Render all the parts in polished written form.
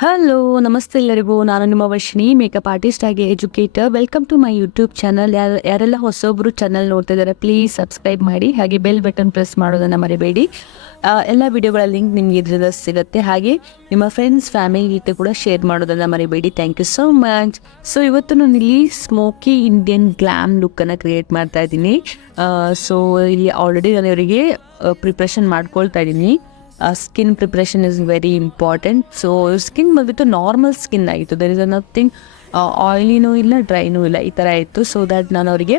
Hello ನಮಸ್ತೆ ಎಲ್ಲರಿಗೂ. ನಾನು ನಿಮ್ಮ ವರ್ಷಿಣಿ, ಮೇಕಪ್ ಆರ್ಟಿಸ್ಟ್ ಆಗಿ educator. Welcome to my YouTube channel. ಯಾರೆಲ್ಲ ಹೊಸೊಬ್ಬರು ಚಾನಲ್ ನೋಡ್ತಾ ಇದ್ದಾರೆ ಪ್ಲೀಸ್ ಸಬ್ಸ್ಕ್ರೈಬ್ ಮಾಡಿ, ಹಾಗೆ ಬೆಲ್ ಬಟನ್ ಪ್ರೆಸ್ ಮಾಡೋದನ್ನು ಮರಿಬೇಡಿ. ಎಲ್ಲ ವಿಡಿಯೋಗಳ ಲಿಂಕ್ ನಿಮಗೆ ಇದ್ರಲ್ಲಿ ಸಿಗುತ್ತೆ. ಹಾಗೆ ನಿಮ್ಮ ಫ್ರೆಂಡ್ಸ್ ಫ್ಯಾಮಿಲಿ ಜೊತೆ ಕೂಡ ಶೇರ್ ಮಾಡೋದನ್ನು ಮರಿಬೇಡಿ. Thank you so much. So ಇವತ್ತು ನಾನು ಇಲ್ಲಿ ಸ್ಮೋಕಿ ಇಂಡಿಯನ್ ಗ್ಲಾಮ್ ಲುಕ್ಕನ್ನು ಕ್ರಿಯೇಟ್ ಮಾಡ್ತಾ ಇದ್ದೀನಿ. ಸೊ ಇಲ್ಲಿ ಆಲ್ರೆಡಿ ನಾನು ಇವರಿಗೆ ಪ್ರಿಪ್ರೇಷನ್ ಮಾಡ್ಕೊಳ್ತಾ ಇದ್ದೀನಿ. Skin preparation is very important. So skin ಬಂದ್ಬಿಟ್ಟು ನಾರ್ಮಲ್ ಸ್ಕಿನ್ ಆಗಿತ್ತು, ದರ್ ಇಸ್ ನಥಿಂಗ್ ಆಯಿಲಿನೂ ಇಲ್ಲ ಡ್ರೈನೂ ಇಲ್ಲ, ಈ ಥರ ಇತ್ತು. ಸೊ ದ್ಯಾಟ್ ನಾನು ಅವರಿಗೆ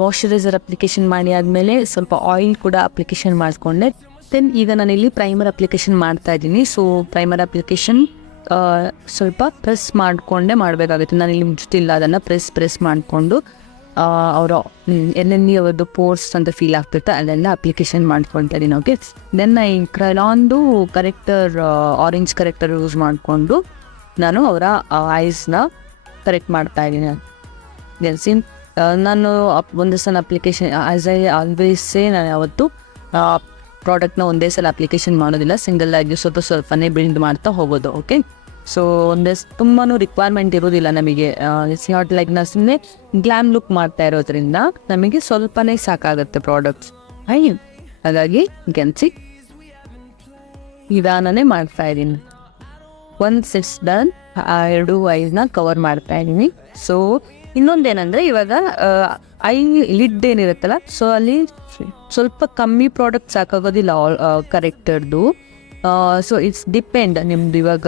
ಮಾಯ್ಶ್ಚರೈಸರ್ ಅಪ್ಲಿಕೇಶನ್ ಮಾಡಿ ಆದಮೇಲೆ ಸ್ವಲ್ಪ ಆಯಿಲ್ ಕೂಡ ಅಪ್ಲಿಕೇಶನ್ ಮಾಡಿಕೊಂಡೆ. ದೆನ್ ಈಗ ನಾನಿಲ್ಲಿ ಪ್ರೈಮರ್ ಅಪ್ಲಿಕೇಶನ್ ಮಾಡ್ತಾ ಇದ್ದೀನಿ. ಸೊ ಪ್ರೈಮರ್ ಅಪ್ಲಿಕೇಶನ್ ಸ್ವಲ್ಪ ಪ್ರೆಸ್ ಮಾಡಿಕೊಂಡೇ ಮಾಡಬೇಕಾಗುತ್ತೆ. ನಾನಿಲ್ಲಿ ಮುಚ್ಚಿಲ್ಲ, ಅದನ್ನು ಪ್ರೆಸ್ ಮಾಡಿಕೊಂಡು ಅವರು ಎಲ್ಲೆಲ್ಲಿ ಅವ್ರದ್ದು ಪೋರ್ಸ್ ಅಂತ ಫೀಲ್ ಆಗ್ತಿರ್ತಾ ಅಲ್ಲೆಲ್ಲ ಅಪ್ಲಿಕೇಶನ್ ಮಾಡ್ಕೊಳ್ತಾ ಇದ್ದೀನಿ. ಓಕೆ, ದೆನ್ ಈ ಕ್ರೈಲಾನ್ದು ಕರೆಕ್ಟರ್, ಆರೆಂಜ್ ಕರೆಕ್ಟರ್ ಯೂಸ್ ಮಾಡಿಕೊಂಡು ನಾನು ಅವರ ಐಸ್ನ ಕರೆಕ್ಟ್ ಮಾಡ್ತಾ ಇದ್ದೀನಿ. ಸಿನ್ ನಾನು ಒಂದೇ ಸಲ application, as I always say, ನಾನು ಯಾವತ್ತು ಪ್ರಾಡಕ್ಟ್ನ ಒಂದೇ ಸಲ ಅಪ್ಲಿಕೇಶನ್ ಮಾಡೋದಿಲ್ಲ, ಸಿಂಗಲ್ ಆಗಿ ಸ್ವಲ್ಪನೇ ಬಿಲ್ಡ್ ಮಾಡ್ತಾ ಹೋಗೋದು. ಓಕೆ, ಸೊ ಒಂದೇ ತುಂಬಾ ರಿಕ್ವೈರ್ಮೆಂಟ್ ಇರೋದಿಲ್ಲ ನಮಗೆ. ಇಟ್ಸ್ ನಾಟ್ ಲೈಕ್ ನಾವು ಸುಮ್ಮನೆ ಗ್ಲಾಮ್ ಲುಕ್ ಮಾಡ್ತಾ ಇರೋದ್ರಿಂದ ನಮಗೆ ಸ್ವಲ್ಪನೇ ಸಾಕಾಗುತ್ತೆ ಪ್ರಾಡಕ್ಟ್ಸ್. ಹಾಗಾಗಿ ಗೆನ್ಸಿ ನಿಧಾನನೇ ಮಾಡ್ತಾ ಇದ್ದೀನಿ. ಒನ್ಸ್ ಇಟ್ಸ್ ಡನ್, ಎರಡು ಐಸ್ನ ಕವರ್ ಮಾಡ್ತಾ ಇದ್ದೀನಿ. ಸೊ ಇನ್ನೊಂದೇನೆಂದರೆ, ಇವಾಗ ಐ ಲಿಡ್ ಏನಿರುತ್ತಲ್ಲ, ಸೊ ಅಲ್ಲಿ ಸ್ವಲ್ಪ ಕಮ್ಮಿ ಪ್ರಾಡಕ್ಟ್ ಸಾಕಾಗೋದಿಲ್ಲ ಕರೆಕ್ಟರ್ದು. So it's depend. ನಿಮ್ದು ಇವಾಗ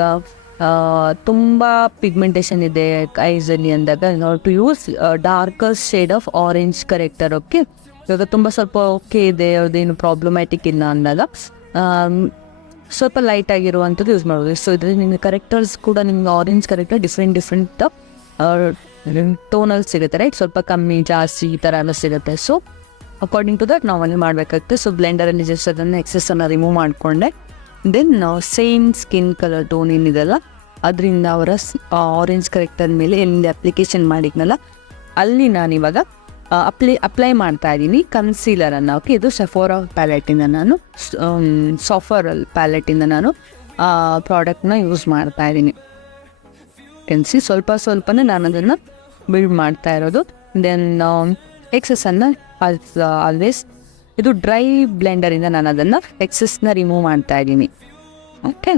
ತುಂಬ ಪಿಗ್ಮೆಂಟೇಷನ್ ಇದೆ ಐಸಲ್ಲಿ ಅಂದಾಗ ನಾವು to use darker shade of orange corrector. Okay, ಇವಾಗ ತುಂಬ ಸ್ವಲ್ಪ ಓಕೆ ಇದೆ, ಅವ್ರದ್ದೇನು ಪ್ರಾಬ್ಲಮ್ಯಾಟಿಕ್ ಇಲ್ಲ ಅಂದಾಗ ಸ್ವಲ್ಪ ಲೈಟ್ ಆಗಿರುವಂಥದ್ದು ಯೂಸ್ ಮಾಡ್ಬೋದು. ಸೊ ಇದರಲ್ಲಿ ನಿಮಗೆ ಕರೆಕ್ಟರ್ಸ್ ಕೂಡ ನಿಮ್ಗೆ ಆರೆಂಜ್ ಕರೆಕ್ಟರ್ ಡಿಫ್ರೆಂಟ್ ಟೋನಲ್ಲಿ ಸಿಗುತ್ತೆ, ರೈಟ್? ಸ್ವಲ್ಪ ಕಮ್ಮಿ ಜಾಸ್ತಿ ಈ ಥರ ಎಲ್ಲ ಸಿಗುತ್ತೆ. ಸೊ ಅಕಾರ್ಡಿಂಗ್ ಟು ದಟ್ ನಾವಲ್ಲಿ ಮಾಡಬೇಕಾಗುತ್ತೆ. ಸೊ ಬ್ಲೆಂಡರಲ್ಲಿ ಜಸ್ಟ್ ಅದನ್ನು ಎಕ್ಸೆಸನ್ನು ರಿಮೂವ್ ಮಾಡಿಕೊಂಡೆ. Then same skin colour tone ಏನಿದೆಲ್ಲ ಅದರಿಂದ ಅವರ ಆರೆಂಜ್ ಕರೆಕ್ಟರ್ ಮೇಲೆ ಎಲ್ಲಿ ಅಪ್ಲಿಕೇಶನ್ ಮಾಡಿದ್ನಲ್ಲ ಅಲ್ಲಿ ನಾನಿವಾಗ ಅಪ್ಲೈ ಮಾಡ್ತಾ ಇದ್ದೀನಿ ಕನ್ಸೀಲರನ್ನು. ಓಕೆ, ಇದು ಸೆಫೋರಾ ಪ್ಯಾಲೆಟಿಂದ ನಾನು ಸಾಫರಲ್ ಪ್ಯಾಲೆಟಿಂದ ನಾನು ಪ್ರಾಡಕ್ಟ್ನ ಯೂಸ್ ಮಾಡ್ತಾ ಇದ್ದೀನಿ. ಕೆನ್ಸಿ ಸ್ವಲ್ಪನೇ ನಾನು ಅದನ್ನು ಬಿಲ್ಡ್ ಮಾಡ್ತಾ ಇರೋದು. ದೆನ್ ಎಕ್ಸೆಸನ್ನು ಆಲ್ವೇಸ್ ಇದು ಡ್ರೈ ಬ್ಲೆಂಡರಿಂದ ನಾನು ಅದನ್ನು ಎಕ್ಸೆಸ್ನ ರಿಮೂವ್ ಮಾಡ್ತಾ ಇದ್ದೀನಿ. ಓಕೆ,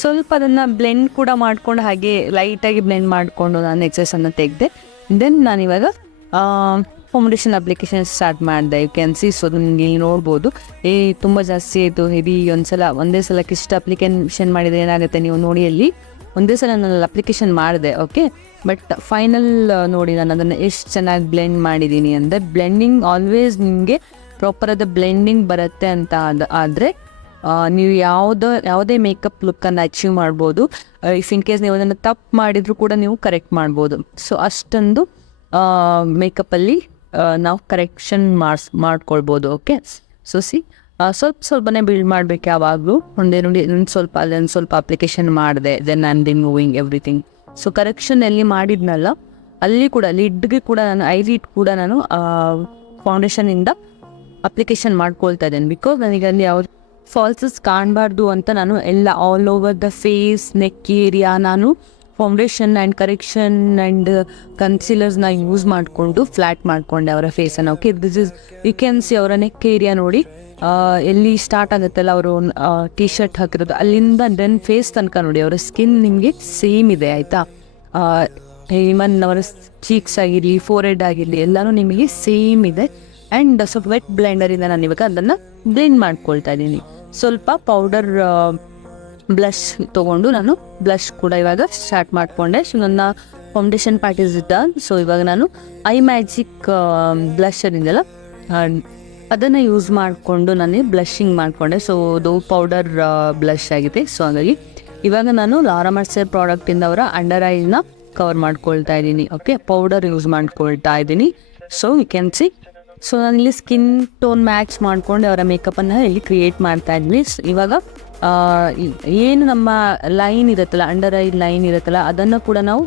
ಸ್ವಲ್ಪ ಅದನ್ನು ಬ್ಲೆಂಡ್ ಕೂಡ ಮಾಡಿಕೊಂಡು ಹಾಗೆ ಲೈಟಾಗಿ ಬ್ಲೆಂಡ್ ಮಾಡಿಕೊಂಡು ನಾನು ಎಕ್ಸೆಸನ್ನು ತೆಗೆದೆ. ದೆನ್ ನಾನಿವಾಗ ಫೌಂಡೇಶನ್ ಅಪ್ಲಿಕೇಶನ್ ಸ್ಟಾರ್ಟ್ ಮಾಡಿದೆ. You can see. ಸೊ ನಿಮಗೆ ಇಲ್ಲಿ ನೋಡ್ಬೋದು, ತುಂಬ ಜಾಸ್ತಿ ಆಯಿತು ಹೆವಿ. ಒಂದೇ ಸಲಕ್ಕೆ ಇಷ್ಟು ಅಪ್ಲಿಕೇಶನ್ ಮಾಡಿದರೆ ಏನಾಗುತ್ತೆ ನೀವು ನೋಡಿ, ಅಲ್ಲಿ ಒಂದೇ ಸಲ ನಾನು ಅಪ್ಲಿಕೇಶನ್ ಮಾಡಿದೆ. ಓಕೆ, ಬಟ್ ಫೈನಲ್ ನೋಡಿ ನಾನು ಅದನ್ನು ಎಷ್ಟು ಚೆನ್ನಾಗಿ ಬ್ಲೆಂಡ್ ಮಾಡಿದ್ದೀನಿ ಅಂದರೆ, ಬ್ಲೆಂಡಿಂಗ್ ಆಲ್ವೇಸ್ ನಿಮಗೆ ಪ್ರಾಪರಾದ ಬ್ಲೆಂಡಿಂಗ್ ಬರುತ್ತೆ ಅಂತ ಆದರೆ ನೀವು ಯಾವುದೇ ಮೇಕಪ್ ಲುಕ್ಕನ್ನು ಅಚೀವ್ ಮಾಡ್ಬೋದು. ಇಫ್ ಇನ್ ಕೇಸ್ ನೀವು ಅದನ್ನು ತಪ್ಪು ಮಾಡಿದರೂ ಕೂಡ ನೀವು ಕರೆಕ್ಟ್ ಮಾಡ್ಬೋದು. ಸೊ ಅಷ್ಟೊಂದು ಮೇಕಪ್ಪಲ್ಲಿ ನಾವು ಕರೆಕ್ಷನ್ ಮಾಡ್ಕೊಳ್ಬೋದು. ಓಕೆ, ಸೊ ಸ್ವಲ್ಪನೇ ಬಿಲ್ಡ್ ಮಾಡಬೇಕು ಯಾವಾಗಲೂ. ಅಲ್ಲೊಂದು ಸ್ವಲ್ಪ ಅಪ್ಲಿಕೇಶನ್ ಮಾಡಿದೆ. Then I am removing everything. So correction ಎಲ್ಲಿ ಮಾಡಿದ್ನಲ್ಲ ಅಲ್ಲಿ ಕೂಡ ಲಿಡ್ಗೆ ಕೂಡ ನಾನು ಐಲಿಡ್ ಕೂಡ ನಾನು ಫೌಂಡೇಶನಿಂದ ಅಪ್ಲಿಕೇಶನ್ ಮಾಡ್ಕೊಳ್ತಾ ಇದ್ದೇನೆ. ಬಿಕಾಸ್ ನನಗೆ ಅಲ್ಲಿ ಯಾವ ಫಾಲ್ಸಸ್ ಕಾಣಬಾರ್ದು ಅಂತ ನಾನು ಎಲ್ಲ all over the face, neck area ನಾನು ಫೌಂಡೇಶನ್ ಆ್ಯಂಡ್ ಕರೆಕ್ಷನ್ ಆ್ಯಂಡ್ ಕನ್ಸೀಲರ್ಸ್ನ ಯೂಸ್ ಮಾಡಿಕೊಂಡು ಫ್ಲ್ಯಾಟ್ ಮಾಡಿಕೊಂಡೆ ಅವರ ಫೇಸನ್ನು. Okay, this is you can see ಅವರ ನೆಕ್ ಏರಿಯಾ ನೋಡಿ, ಎಲ್ಲಿ ಸ್ಟಾರ್ಟ್ ಆಗುತ್ತಲ್ಲ ಅವರು ಟಿ ಶರ್ಟ್ ಹಾಕಿರೋದು ಅಲ್ಲಿಂದ ದೆನ್ ಫೇಸ್ ತನಕ ನೋಡಿ, ಅವರ ಸ್ಕಿನ್ ನಿಮಗೆ ಸೇಮ್ ಇದೆ. ಆಯಿತಾ? ಈವನ್ ಅವರ ಚೀಕ್ಸ್ ಆಗಿರಲಿ, ಫೋರ್ಹೆಡ್ ಆಗಿರಲಿ ಎಲ್ಲನೂ ನಿಮಗೆ ಸೇಮ್ ಇದೆ. ಆ್ಯಂಡ್ ಸ್ವಲ್ಪ ವೆಟ್ ಬ್ಲೆಂಡರಿಂದ ನಾನು ಇವಾಗ ಅದನ್ನು ಬ್ಲೆಂಡ್ ಮಾಡ್ಕೊಳ್ತಾ ಇದ್ದೀನಿ. ಸ್ವಲ್ಪ ಪೌಡರ್ ಬ್ಲಷ್ ತೊಗೊಂಡು ನಾನು ಬ್ಲಷ್ ಕೂಡ ಇವಾಗ ಸ್ಟಾರ್ಟ್ ಮಾಡಿಕೊಂಡೆ. ಸೊ ನನ್ನ foundation part is done. So ಇವಾಗ ನಾನು ಐ ಮ್ಯಾಜಿಕ್ ಬ್ಲಷರಿಂದಲ್ಲ ಅದನ್ನು ಯೂಸ್ ಮಾಡಿಕೊಂಡು ನಾನು ಬ್ಲಷಿಂಗ್ ಮಾಡಿಕೊಂಡೆ. ಸೊ ಅದು ಪೌಡರ್ ಬ್ಲಷ್ ಆಗಿದೆ. ಸೊ ಹಾಗಾಗಿ ಇವಾಗ ನಾನು ಲಾರಾ ಮರ್ಸರ್ ಪ್ರಾಡಕ್ಟಿಂದ ಅವರ ಅಂಡರ್ ಐಸ್ನ ಕವರ್ ಮಾಡ್ಕೊಳ್ತಾ ಇದ್ದೀನಿ. ಓಕೆ, ಪೌಡರ್ ಯೂಸ್ ಮಾಡ್ಕೊಳ್ತಾ ಇದ್ದೀನಿ. So you can see. So ನಾನಿಲ್ಲಿ ಸ್ಕಿನ್ ಟೋನ್ ಮ್ಯಾಚ್ ಮಾಡಿಕೊಂಡು ಅವರ ಮೇಕಪ್ಪನ್ನು ಇಲ್ಲಿ ಕ್ರಿಯೇಟ್ ಮಾಡ್ತಾ ಇದ್ವಿ. ಇವಾಗ ಏನು ನಮ್ಮ ಲೈನ್ ಇರುತ್ತಲ್ಲ, ಅಂಡರ್ ಐ ಲೈನ್ ಇರುತ್ತಲ್ಲ, ಅದನ್ನು ಕೂಡ ನಾವು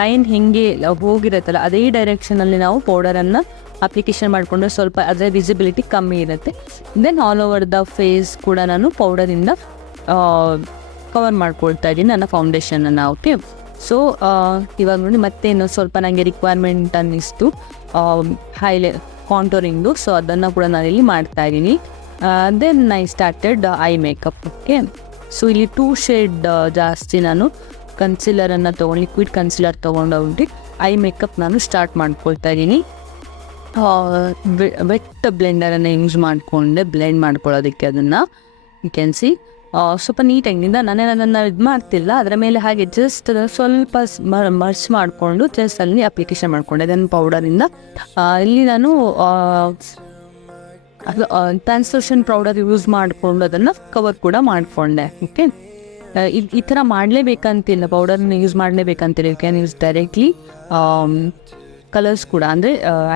ಲೈನ್ ಹೆಂಗೆ ಹೋಗಿರುತ್ತಲ್ಲ ಅದೇ ಡೈರೆಕ್ಷನಲ್ಲಿ ನಾವು ಪೌಡರನ್ನು ಅಪ್ಲಿಕೇಶನ್ ಮಾಡಿಕೊಂಡ್ರೆ ಸ್ವಲ್ಪ ಅದರ ವಿಸಿಬಿಲಿಟಿ ಕಮ್ಮಿ ಇರುತ್ತೆ. Then all over the face ಕೂಡ ನಾನು ಪೌಡರಿಂದ ಕವರ್ ಮಾಡ್ಕೊಳ್ತಾ ಇದ್ದೀನಿ ನನ್ನ ಫೌಂಡೇಶನನ್ನು. ಓಕೆ, ಸೊ ಇವಾಗ ನೋಡಿ ಮತ್ತೇನು ಸ್ವಲ್ಪ ನನಗೆ ರಿಕ್ವೈರ್ಮೆಂಟ್ ಅನ್ನಿಸ್ತು ಕಾಂಟೋರಿಂಗು, ಸೊ ಅದನ್ನು ಕೂಡ ನಾನಿಲ್ಲಿ ಮಾಡ್ತಾ ಇದ್ದೀನಿ. Then I started eye makeup. Okay, so ಇಲ್ಲಿ 2 ಶೇಡ್ ಜಾಸ್ತಿ ನಾನು ಕನ್ಸಿಲರನ್ನು ತೊಗೊಂಡು ಲಿಕ್ವಿಡ್ ಕನ್ಸಿಲರ್ ತೊಗೊಂಡೋಗ್ಬಿಟ್ಟು ಐ ಮೇಕಪ್ ನಾನು ಸ್ಟಾರ್ಟ್ ಮಾಡ್ಕೊಳ್ತಾ ಇದ್ದೀನಿ. ವೆಟ್ ಬ್ಲೆಂಡರನ್ನು ಯೂಸ್ ಮಾಡಿಕೊಂಡೆ ಬ್ಲೆಂಡ್ ಮಾಡ್ಕೊಳ್ಳೋದಕ್ಕೆ ಅದನ್ನು ಯು ಕ್ಯಾನ್ ಸಿ ಸ್ವಲ್ಪ ನೀಟಾಗಿಂದ ನಾನೇನದನ್ನು ಇದು ಮಾಡ್ತಿಲ್ಲ, ಅದರ ಮೇಲೆ ಹಾಗೆ ಜಸ್ಟ್ ಸ್ವಲ್ಪ ಮರ್ಚ್ ಮಾಡಿಕೊಂಡು ಜಸ್ಟ್ ಅಲ್ಲಿ ಅಪ್ಲಿಕೇಶನ್ ಮಾಡಿಕೊಂಡೆ. ದೆನ್ ಪೌಡರಿಂದ ಇಲ್ಲಿ ನಾನು ಟ್ರಾನ್ಸ್ಲೂಷನ್ ಪೌಡರ್ ಯೂಸ್ ಮಾಡಿಕೊಂಡು ಅದನ್ನು ಕವರ್ ಕೂಡ ಮಾಡಿಕೊಂಡೆ. ಓಕೆ, ಈ ಥರ ಮಾಡಲೇಬೇಕಂತಿಲ್ಲ, ಪೌಡರ್ನ ಯೂಸ್ ಮಾಡಲೇಬೇಕಂತಿಲ್ಲ. You can use directly colours ಕೂಡ, ಅಂದರೆ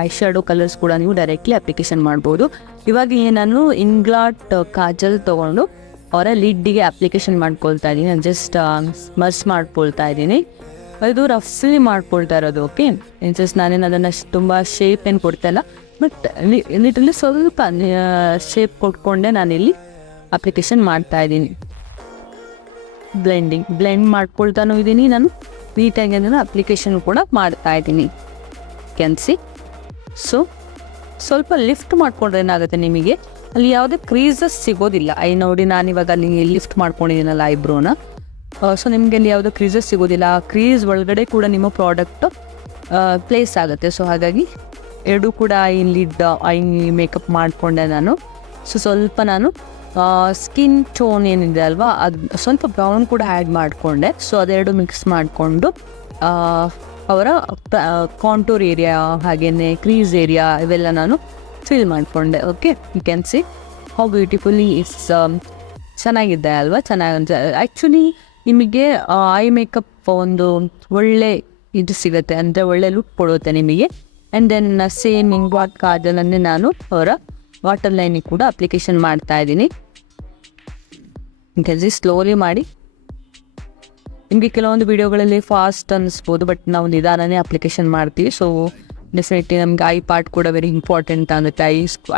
ಐ ಶ್ಯಾಡೋ ಕಲರ್ಸ್ ಕೂಡ ನೀವು ಡೈರೆಕ್ಟ್ಲಿ ಅಪ್ಲಿಕೇಶನ್ ಮಾಡ್ಬೋದು. ಇವಾಗ ನಾನು ಇಂಗ್ಲಾಟ್ ಕಾಜಲ್ ತೊಗೊಂಡು ಅವರ ಲಿಡ್ಡಿಗೆ ಅಪ್ಲಿಕೇಶನ್ ಮಾಡ್ಕೊಳ್ತಾ ಇದ್ದೀನಿ. ನಾನು ಜಸ್ಟ್ ಮರ್ಚ್ ಮಾಡ್ಕೊಳ್ತಾ ಇದ್ದೀನಿ. ಇದು ರಫ್ಲಿ ಮಾಡ್ಕೊಳ್ತಾ ಇರೋದು. ಓಕೆ, ಜಸ್ಟ್ ನಾನೇನು ಅದನ್ನು ತುಂಬ ಶೇಪ್ ಏನು ಕೊಡ್ತಾ ಇಲ್ಲ, ಬಟ್ ಲಿಟಲ್ಲಿ ಸ್ವಲ್ಪ ಶೇಪ್ ಕೊಟ್ಕೊಂಡೆ ನಾನಿಲ್ಲಿ ಅಪ್ಲಿಕೇಶನ್ ಮಾಡ್ತಾ ಇದ್ದೀನಿ. ಬ್ಲೆಂಡ್ ಮಾಡ್ಕೊಳ್ತಾನೂ ಇದ್ದೀನಿ, ನಾನು ನೀಟಾಗಿ ಅದನ್ನು ಅಪ್ಲಿಕೇಶನ್ ಕೂಡ ಮಾಡ್ತಾ ಇದ್ದೀನಿ. Can see. ಸೊ ಸ್ವಲ್ಪ ಲಿಫ್ಟ್ ಮಾಡಿಕೊಂಡ್ರೆ ಏನಾಗುತ್ತೆ, ನಿಮಗೆ ಅಲ್ಲಿ ಯಾವುದೇ ಕ್ರೀಸಸ್ ಸಿಗೋದಿಲ್ಲ. ನೋಡಿ ನಾನಿವಾಗ ಅಲ್ಲಿ ಲಿಫ್ಟ್ ಮಾಡ್ಕೊಂಡಿದ್ದೀನಲ್ಲ ಐಬ್ರೋನ, ಸೊ ನಿಮಗೆ ಅಲ್ಲಿ ಯಾವುದೋ ಕ್ರೀಸಸ್ ಸಿಗೋದಿಲ್ಲ. ಆ ಕ್ರೀಸ್ ಒಳಗಡೆ ಕೂಡ ನಿಮ್ಮ ಪ್ರಾಡಕ್ಟ್ ಪ್ಲೇಸ್ ಆಗುತ್ತೆ. ಸೊ ಹಾಗಾಗಿ ಎರಡೂ ಕೂಡ ಐ ಮೇಕಪ್ ಮಾಡಿಕೊಂಡೆ ನಾನು. ಸೊ ಸ್ವಲ್ಪ ನಾನು ಸ್ಕಿನ್ ಟೋನ್ ಏನಿದೆ ಅಲ್ವಾ, ಅದು ಸ್ವಲ್ಪ ಬ್ರೌನ್ ಕೂಡ ಆ್ಯಡ್ ಮಾಡಿಕೊಂಡೆ. ಸೊ ಅದೆರಡು ಮಿಕ್ಸ್ ಮಾಡಿಕೊಂಡು ಅವರ ಕಾಂಟೂರ್ ಏರಿಯಾ ಹಾಗೆಯೇ ಕ್ರೀಸ್ ಏರಿಯಾ ಇವೆಲ್ಲ ನಾನು ಫಿಲ್ ಮಾಡಿಕೊಂಡೆ. Okay, you can see how beautifully it's ಚೆನ್ನಾಗಿದೆ ಅಲ್ವಾ. ಚೆನ್ನಾಗಿ ಆ್ಯಕ್ಚುಲಿ ನಿಮಗೆ ಐ ಮೇಕಪ್ ಒಂದು ಒಳ್ಳೆ ಇದು ಸಿಗುತ್ತೆ, ಅಂದರೆ ಒಳ್ಳೆ ಲುಕ್ ಕೊಡುತ್ತೆ ನಿಮಗೆ. ಆ್ಯಂಡ್ ದೆನ್ ಸೇಮ್ ಇಂಗ್ವಾಟ್ ಕಾಜಲನ್ನೇ ನಾನು ಅವರ ವಾಟರ್ ಲೈನಿಗೆ ಕೂಡ ಅಪ್ಲಿಕೇಶನ್ ಮಾಡ್ತಾ ಇದ್ದೀನಿ. ಕೆಲ್ಸಿ ಸ್ಲೋಲಿ ಮಾಡಿ. ನಿಮಗೆ ಕೆಲವೊಂದು ವೀಡಿಯೋಗಳಲ್ಲಿ ಫಾಸ್ಟ್ ಅನ್ನಿಸ್ಬೋದು, ಬಟ್ ನಾವು ನಿಧಾನನೇ ಅಪ್ಲಿಕೇಶನ್ ಮಾಡ್ತೀವಿ. ಸೊ ಡೆಫಿನೆಟ್ಲಿ ನಮಗೆ ಐ ಪಾರ್ಟ್ ಕೂಡ ವೆರಿ ಇಂಪಾರ್ಟೆಂಟ್ ಆಗುತ್ತೆ,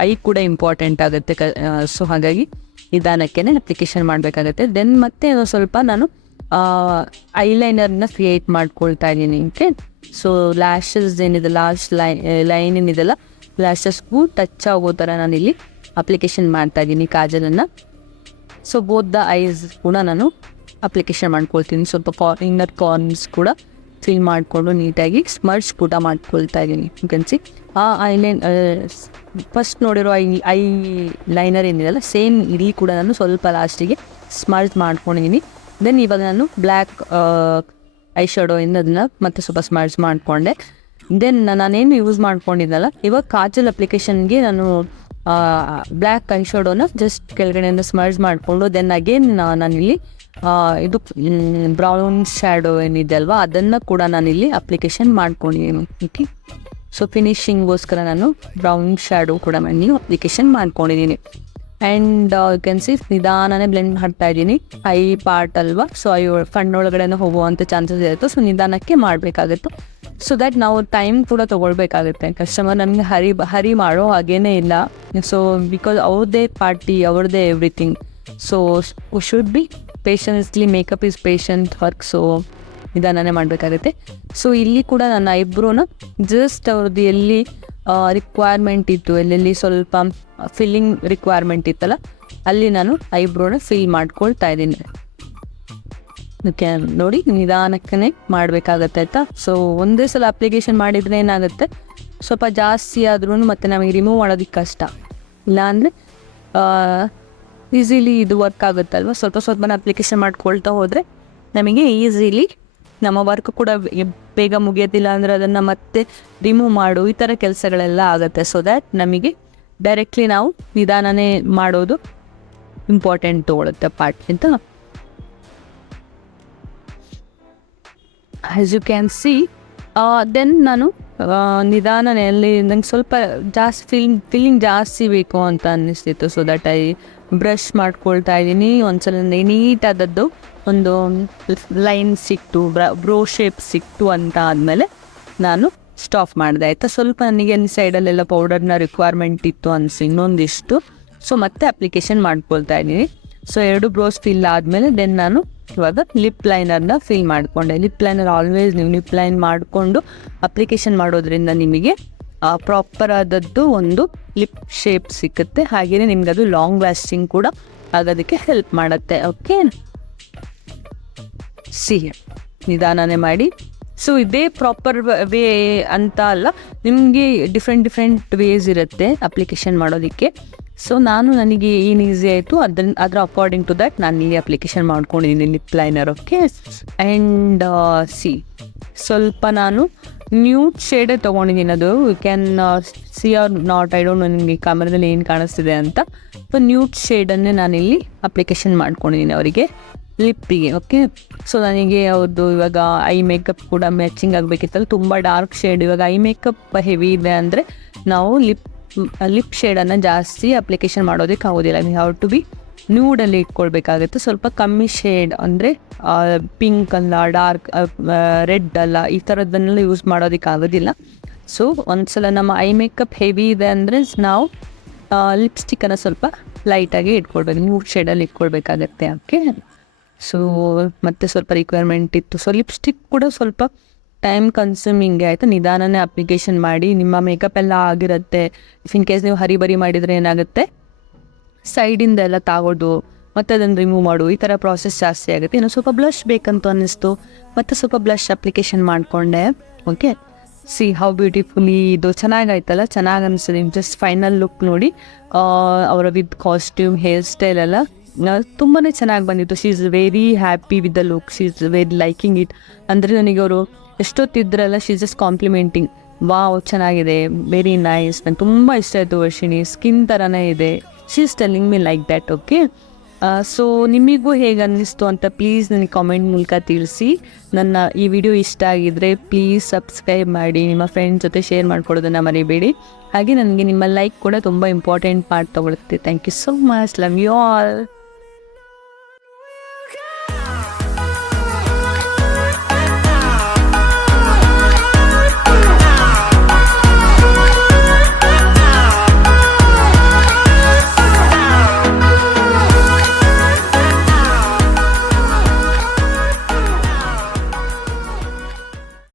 ಐ ಕೂಡ ಇಂಪಾರ್ಟೆಂಟ್ ಆಗುತ್ತೆ. ಸೊ ಹಾಗಾಗಿ ನಿಧಾನಕ್ಕೇ ಅಪ್ಲಿಕೇಶನ್ ಮಾಡಬೇಕಾಗತ್ತೆ. ದೆನ್ ಮತ್ತೆ ಸ್ವಲ್ಪ ನಾನು ಐಲೈನರ್ನ ಕ್ರಿಯೇಟ್ ಮಾಡ್ಕೊಳ್ತಾ ಇದ್ದೀನಿ. ಓಕೆ, ಸೊ ಲ್ಯಾಶಸ್ ಏನಿದೆ, ಲಾಸ್ಟ್ ಲೈನ್ ಏನಿದೆಲ್ಲ ಲ್ಯಾಶಸ್ಗೂ ಟಚ್ ಆಗೋ ಥರ ನಾನಿಲ್ಲಿ ಅಪ್ಲಿಕೇಶನ್ ಮಾಡ್ತಾ ಇದ್ದೀನಿ ಕಾಜಲನ್ನು. ಸೊ ಬೋತ್ ದ ಐಸ್ ಕೂಡ ನಾನು ಅಪ್ಲಿಕೇಶನ್ ಮಾಡ್ಕೊಳ್ತೀನಿ. ಸ್ವಲ್ಪ ಇನ್ನರ್ ಕಾರ್ನರ್ಸ್ ಕೂಡ ಫಿಲ್ ಮಾಡಿಕೊಂಡು ನೀಟಾಗಿ ಸ್ಮರ್ಚ್ ಕೂಡ ಮಾಡ್ಕೊಳ್ತಾ ಇದ್ದೀನಿ. ಯು ಕ್ಯಾನ್ ಸಿ ಆ ಫಸ್ಟ್ ನೋಡಿರೋ ಐ ಲೈನರ್ ಏನಿದೆಯಲ್ಲ ಸೇಮ್ ಇಲ್ಲಿ ಕೂಡ ನಾನು ಸ್ವಲ್ಪ ಲಾಸ್ಟಿಗೆ ಸ್ಮರ್ಚ್ ಮಾಡ್ಕೊಂಡಿದ್ದೀನಿ. ದೆನ್ ಇವಾಗ ನಾನು ಬ್ಲ್ಯಾಕ್ ಐ ಶ್ಯಾಡೋಯಿಂದ ಅದನ್ನು ಮತ್ತೆ ಸ್ವಲ್ಪ ಸ್ಮರ್ಚ್ ಮಾಡಿಕೊಂಡೆ. ದೆನ್ ನಾನೇನು ಯೂಸ್ ಮಾಡ್ಕೊಂಡಿದ್ದಲ್ಲ, ಇವಾಗ ಕಾಜಲ್ ಅಪ್ಲಿಕೇಶನ್ಗೆ ನಾನು ಬ್ಲ್ಯಾಕ್ ಐ ಶ್ಯಾಡೋನ ಜಸ್ಟ್ ಕೆಳಗಡೆಯಿಂದ ಸ್ಮರ್ಚ್ ಮಾಡಿಕೊಂಡು ದೆನ್ ಅಗೇನ್ ನಾನಿಲ್ಲಿ ಇದು ಬ್ರೌನ್ ಶ್ಯಾಡೋ ಏನಿದೆ ಅಲ್ವಾ ಅದನ್ನು ಕೂಡ ನಾನಿಲ್ಲಿ ಅಪ್ಲಿಕೇಶನ್ ಮಾಡ್ಕೊಂಡಿದ್ದೀನಿ. ಓಕೆ, ಸೊ ಫಿನಿಶಿಂಗ್ಗೋಸ್ಕರ ನಾನು ಬ್ರೌನ್ ಶ್ಯಾಡೋ ಕೂಡ ನಾನು ಅಪ್ಲಿಕೇಶನ್ ಮಾಡ್ಕೊಂಡಿದ್ದೀನಿ. ಆ್ಯಂಡ್ ಯು ಕ್ಯಾನ್ ಸಿ ನಿಧಾನನೇ ಬ್ಲೆಂಡ್ ಮಾಡ್ತಾ ಇದ್ದೀನಿ. ಐ ಪಾರ್ಟ್ ಅಲ್ವಾ, ಸೊ ಐ ಕಣ್ಣೊಳಗಡೆನೂ ಹೋಗುವಂಥ ಚಾನ್ಸಸ್ ಇರುತ್ತೆ. ಸೊ ನಿಧಾನಕ್ಕೆ ಮಾಡಬೇಕಾಗುತ್ತೆ. ಸೊ ದ್ಯಾಟ್ ನಾವು ಟೈಮ್ ಕೂಡ ತೊಗೊಳ್ಬೇಕಾಗುತ್ತೆ. ಕಸ್ಟಮರ್ ನನಗೆ ಹರಿ ಮಾಡೋ ಹಾಗೇನೇ ಇಲ್ಲ. ಸೊ ಬಿಕಾಸ್ ಅವ್ರದ್ದೇ ಪಾರ್ಟಿ, ಅವ್ರದ್ದೇ everything. So should be patiently, makeup is patient work. So ನಿಧಾನನೇ ಮಾಡಬೇಕಾಗುತ್ತೆ. ಸೊ ಇಲ್ಲಿ ಕೂಡ ನನ್ನ ಐಬ್ರೋನ ಜಸ್ಟ್ ಅವ್ರದ್ದು ಎಲ್ಲಿ ರಿಕ್ವೈರ್ಮೆಂಟ್ ಇತ್ತು, ಎಲ್ಲೆಲ್ಲಿ ಸ್ವಲ್ಪ ಫಿಲ್ಲಿಂಗ್ ರಿಕ್ವೈರ್ಮೆಂಟ್ ಇತ್ತಲ್ಲ ಅಲ್ಲಿ ನಾನು ಐಬ್ರೋನ ಫಿಲ್ ಮಾಡ್ಕೊಳ್ತಾ ಇದ್ದೀನಿ. ಓಕೆ, ನೋಡಿ ನಿಧಾನಕ್ಕೇ ಮಾಡಬೇಕಾಗತ್ತೆ ಆಯಿತಾ. ಸೊ ಒಂದೇ ಸಲ ಅಪ್ಲಿಕೇಶನ್ ಮಾಡಿದರೆ ಏನಾಗುತ್ತೆ, ಸ್ವಲ್ಪ ಜಾಸ್ತಿ ಆದ್ರೂ ಮತ್ತು ನಮಗೆ ರಿಮೂವ್ ಮಾಡೋದಕ್ಕೆ ಕಷ್ಟ. ಇಲ್ಲಾಂದರೆ ಈಸಿಲಿ ಇದು ವರ್ಕ್ ಆಗುತ್ತಲ್ವ. ಸ್ವಲ್ಪನ ಅಪ್ಲಿಕೇಶನ್ ಮಾಡ್ಕೊಳ್ತಾ ಹೋದರೆ ನಮಗೆ ಈಸಿಲಿ ನಮ್ಮ ವರ್ಕ್ ಕೂಡ ಬೇಗ ಮುಗಿಯೋದಿಲ್ಲ, ಅಂದರೆ ಅದನ್ನು ಮತ್ತೆ ರಿಮೂವ್ ಮಾಡು ಈ ಥರ ಕೆಲಸಗಳೆಲ್ಲ ಆಗುತ್ತೆ. ಸೊ ದ್ಯಾಟ್ ನಮಗೆ ಡೈರೆಕ್ಟ್ಲಿ ನಾವು ನಿಧಾನನೇ ಮಾಡೋದು ಇಂಪಾರ್ಟೆಂಟ್ ತೊಗೊಳುತ್ತೆ ಪಾರ್ಟ್ಗಿಂತ. As you can see then ನಾನು ನಿಧಾನದಲ್ಲಿ ನಂಗೆ ಸ್ವಲ್ಪ ಜಾಸ್ತಿ ಫೀಲಿಂಗ್ ಜಾಸ್ತಿ ಬೇಕು ಅಂತ ಅನ್ನಿಸ್ತಿತ್ತು. ಸೊ ದಟ್ ಐ ಬ್ರಷ್ ಮಾಡ್ಕೊಳ್ತಾ ಇದ್ದೀನಿ. ಒಂದ್ಸಲ ನೀಟಾದದ್ದು ಒಂದು ಲೈನ್ ಸಿಕ್ತು, ಬ್ರೋ ಶೇಪ್ ಸಿಕ್ತು ಅಂತ ಆದಮೇಲೆ ನಾನು ಸ್ಟಾಪ್ ಮಾಡಿದೆ ಆಯಿತಾ. ಸ್ವಲ್ಪ ನನಗೆ ಸೈಡಲ್ಲೆಲ್ಲ ಪೌಡರ್ನ ರಿಕ್ವೈರ್ಮೆಂಟ್ ಇತ್ತು ಅನಿಸಿ ಇನ್ನೊಂದಿಷ್ಟು. ಸೊ ಮತ್ತೆ ಅಪ್ಲಿಕೇಶನ್ ಮಾಡ್ಕೊಳ್ತಾ ಇದ್ದೀನಿ. ಸೊ 2 ಬ್ರೋಸ್ ಫಿಲ್ ಆದಮೇಲೆ ದೆನ್ ನಾನು ಇವಾಗ ಲಿಪ್ ಲೈನರ್ನ ಫಿಲ್ ಮಾಡಿಕೊಂಡೆ. ಲಿಪ್ ಲೈನರ್ ಆಲ್ವೇಸ್ ನೀವು ಲಿಪ್ ಲೈನ್ ಮಾಡಿಕೊಂಡು ಅಪ್ಲಿಕೇಶನ್ ಮಾಡೋದ್ರಿಂದ ನಿಮಗೆ ಪ್ರಾಪರ್ ಆದದ್ದು ಒಂದು ಲಿಪ್ ಶೇಪ್ ಸಿಕ್ಕುತ್ತೆ. ಹಾಗೆಯೇ ನಿಮ್ಗೆ ಅದು ಲಾಂಗ್ ಲಾಸ್ಟಿಂಗ್ ಕೂಡ ಆಗೋದಕ್ಕೆ ಹೆಲ್ಪ್ ಮಾಡುತ್ತೆ. ಓಕೆ, ನಿಧಾನನೇ ಮಾಡಿ. ಸೊ ಇದೇ ಪ್ರಾಪರ್ ವೇ ಅಂತ ಅಲ್ಲ, ನಿಮಗೆ ಡಿಫ್ರೆಂಟ್ ವೇಸ್ ಇರುತ್ತೆ ಅಪ್ಲಿಕೇಶನ್ ಮಾಡೋದಕ್ಕೆ. ಸೊ ನನಗೆ ಏನು ಈಸಿ ಆಯಿತು ಅದರ ಅಕಾರ್ಡಿಂಗ್ ಟು ದ್ಯಾಟ್ ನಾನು ಇಲ್ಲಿ ಅಪ್ಲಿಕೇಶನ್ ಮಾಡ್ಕೊಂಡಿದ್ದೀನಿ ಲಿಪ್ ಲೈನರ್. ಓಕೆ, ಆ್ಯಂಡ್ ಸ್ವಲ್ಪ ನಾನು ನ್ಯೂಡ್ ಶೇಡೇ ತೊಗೊಂಡಿದ್ದೀನಿ. ಅದು you can see or not, I don't know ನಿಮಗೆ ಕ್ಯಾಮ್ರಾದಲ್ಲಿ ಏನು ಕಾಣಿಸ್ತಿದೆ ಅಂತ. ಸೊ ನ್ಯೂಡ್ ಶೇಡನ್ನೇ ನಾನಿಲ್ಲಿ ಅಪ್ಲಿಕೇಶನ್ ಮಾಡ್ಕೊಂಡಿದ್ದೀನಿ ಅವರಿಗೆ ಲಿಪ್ಪಿಗೆ. ಓಕೆ, ಸೊ ನನಗೆ ಅವ್ರದ್ದು ಇವಾಗ ಐ ಮೇಕಪ್ ಕೂಡ ಮ್ಯಾಚಿಂಗ್ ಆಗಬೇಕಿತ್ತಲ್ಲ, ತುಂಬ ಡಾರ್ಕ್ ಶೇಡ್. ಇವಾಗ ಐ ಮೇಕಪ್ ಹೆವಿ ಇದೆ ಅಂದರೆ ನಾವು ಲಿಪ್ ಶೇಡನ್ನು ಜಾಸ್ತಿ ಅಪ್ಲಿಕೇಶನ್ ಮಾಡೋದಕ್ಕೆ ಆಗೋದಿಲ್ಲ. ವಿ ಹ್ಯಾವ್ ಟು ಬಿ ನ್ಯೂಡಲ್ಲಿ ಇಟ್ಕೊಳ್ಬೇಕಾಗುತ್ತೆ. ಸ್ವಲ್ಪ ಕಮ್ಮಿ ಶೇಡ್ ಅಂದರೆ ಪಿಂಕ್ ಅಲ್ಲ, ಡಾರ್ಕ್ ರೆಡ್ ಅಲ್ಲ, ಈ ಥರದ್ದನ್ನೆಲ್ಲ ಯೂಸ್ ಮಾಡೋದಕ್ಕೆ ಆಗೋದಿಲ್ಲ. ಸೊ ಒಂದ್ಸಲ ನಮ್ಮ ಐ ಮೇಕಪ್ ಹೆವಿ ಇದೆ ಅಂದರೆ ನಾವು ಲಿಪ್ಸ್ಟಿಕ್ಕನ್ನು ಸ್ವಲ್ಪ ಲೈಟಾಗಿ ಇಟ್ಕೊಳ್ಬೇಕು, ನ್ಯೂಡ್ ಶೇಡಲ್ಲಿ ಇಟ್ಕೊಳ್ಬೇಕಾಗತ್ತೆ. ಓಕೆ, ಸೊ ಮತ್ತೆ ಸ್ವಲ್ಪ ರಿಕ್ವೈರ್ಮೆಂಟ್ ಇತ್ತು. ಸೊ ಲಿಪ್ಸ್ಟಿಕ್ ಕೂಡ ಸ್ವಲ್ಪ ಟೈಮ್ ಕನ್ಸ್ಯೂಮಿಂಗ್ ಆಯಿತು. ನಿಧಾನನೇ ಅಪ್ಲಿಕೇಶನ್ ಮಾಡಿ. ನಿಮ್ಮ ಮೇಕಪ್ ಎಲ್ಲ ಆಗಿರುತ್ತೆ. ಇಫ್ ಇನ್ ಕೇಸ್ ನೀವು ಹರಿಬರಿ ಮಾಡಿದರೆ ಏನಾಗುತ್ತೆ, ಸೈಡಿಂದ ಎಲ್ಲ ತಾಗೋದು ಮತ್ತು ಅದನ್ನು ರಿಮೂವ್ ಮಾಡು, ಈ ಥರ ಪ್ರಾಸೆಸ್ ಜಾಸ್ತಿ ಆಗುತ್ತೆ. ಇನ್ನು ಸ್ವಲ್ಪ ಬ್ಲಷ್ ಬೇಕಂತ ಅನ್ನಿಸ್ತು, ಮತ್ತು ಸ್ವಲ್ಪ ಬ್ಲಷ್ ಅಪ್ಲಿಕೇಶನ್ ಮಾಡಿಕೊಂಡೆ. ಓಕೆ, ಸಿ ಹೌ ಬ್ಯೂಟಿಫುಲಿ ಇದು ಚೆನ್ನಾಗಾಯ್ತಲ್ಲ, ಚೆನ್ನಾಗಿ ಅನಿಸ್ತದೆ. ಜಸ್ಟ್ ಫೈನಲ್ ಲುಕ್ ನೋಡಿ, ಅವರ ವಿತ್ ಕಾಸ್ಟ್ಯೂಮ್, ಹೇರ್ ಸ್ಟೈಲ್ ಎಲ್ಲ ತುಂಬಾ ಚೆನ್ನಾಗಿ ಬಂದಿತ್ತು. She is very happy with the look, she is very liking it. ಅಂದರೆ ನನಗೆ ಅವರು ಎಷ್ಟೊತ್ತಿದ್ರಲ್ಲ, she is just complimenting, wow ಚೆನ್ನಾಗಿದೆ, ವೆರಿ ನೈಸ್, ನಂಗೆ ತುಂಬ ಇಷ್ಟ ಆಯಿತು ವರ್ಷಿಣಿ, ಸ್ಕಿನ್ ಥರನೇ ಇದೆ. She is telling me like that. Okay, so ನಿಮಗೂ ಹೇಗೆ ಅನ್ನಿಸ್ತು ಅಂತ ಪ್ಲೀಸ್ ನನಗೆ ಕಾಮೆಂಟ್ ಮೂಲಕ ತಿಳಿಸಿ. ನನ್ನ ಈ ವಿಡಿಯೋ ಇಷ್ಟ ಆಗಿದ್ದರೆ ಪ್ಲೀಸ್ ಸಬ್ಸ್ಕ್ರೈಬ್ ಮಾಡಿ, ನಿಮ್ಮ ಫ್ರೆಂಡ್ಸ್ ಜೊತೆ ಶೇರ್ ಮಾಡ್ಕೊಡೋದನ್ನು ಮರಿಬೇಡಿ. ಹಾಗೆ ನನಗೆ ನಿಮ್ಮ ಲೈಕ್ ಕೂಡ ತುಂಬ ಇಂಪಾರ್ಟೆಂಟ್ ಪಾರ್ಟ್ ತೊಗೊಳುತ್ತೆ. Thank you so much, love you all.